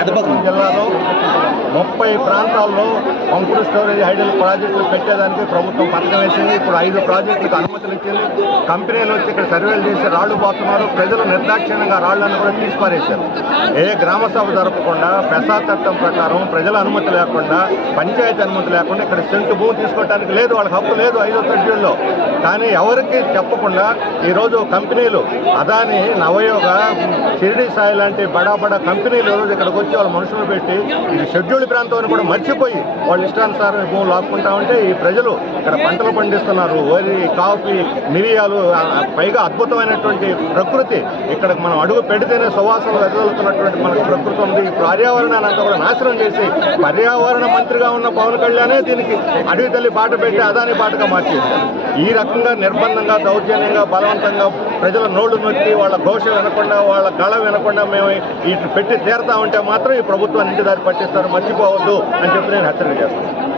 هذا بطن ముప్పై ప్రాంతాల్లో పంపుడు storage hydel ప్రాజెక్టులు పెట్టేదానికి ప్రభుత్వం పథకం వేసింది. ఇప్పుడు ఐదు ప్రాజెక్టులకు అనుమతులు ఇచ్చింది. కంపెనీలు వచ్చి ఇక్కడ సర్వేలు చేసి రాళ్ళు పోతున్నారు. ప్రజలు నిర్దాక్షిణ్యంగా రాళ్ళను కూడా తీసిపారేశారు. ఏ గ్రామ సభ జరపకుండా పెసా చట్టం ప్రకారం ప్రజల అనుమతి లేకుండా పంచాయతీ అనుమతి లేకుండా ఇక్కడ సెంటు భూమి తీసుకోవడానికి లేదు. వాళ్ళకి హక్కు లేదు ఐదో షెడ్యూల్లో. కానీ ఎవరికి చెప్పకుండా ఈరోజు కంపెనీలు అదాని నవయోగ షిరిడి సాయి లాంటి బడా బడా కంపెనీలు ఈరోజు ఇక్కడికి వచ్చి వాళ్ళ మనుషులు పెట్టి ఈ షెడ్యూల్ ప్రాంతం కూడా మర్చిపోయి వాళ్ళు ఇష్టానుసారం భూములు లాక్కుంటా ఉంటే ఈ ప్రజలు ఇక్కడ పంటలు పండిస్తున్నారు. వరి కాఫీ మిరియాలు పైగా అద్భుతమైనటువంటి ప్రకృతి. ఇక్కడ మనం అడుగు పెడితేనే సువాసన వెదజల్లుతున్నటువంటి మనకు ప్రకృతి ఉంది. పర్యావరణాన్ని అంతా కూడా నాశనం చేసి పర్యావరణ మంత్రిగా ఉన్న పవన్ కళ్యాణే దీనికి అడవి తల్లి బాట పెట్టి అదాని బాటగా మార్చేశారు ఈ రకంగా నిర్బంధంగా దౌర్జన్యంగా బలవంతంగా ప్రజల నోళ్ళు నొక్కి వాళ్ళ ఘోష వినకుండా వాళ్ళ గళ వినకుండా మేము ఇటు పెట్టి తీరతా ఉంటే మాత్రం ఈ ప్రభుత్వాన్ని ఇంటి దారి పట్టిస్తారు. మర్చిపోవద్దు అని చెప్పి నేను హెచ్చరిక చేస్తాను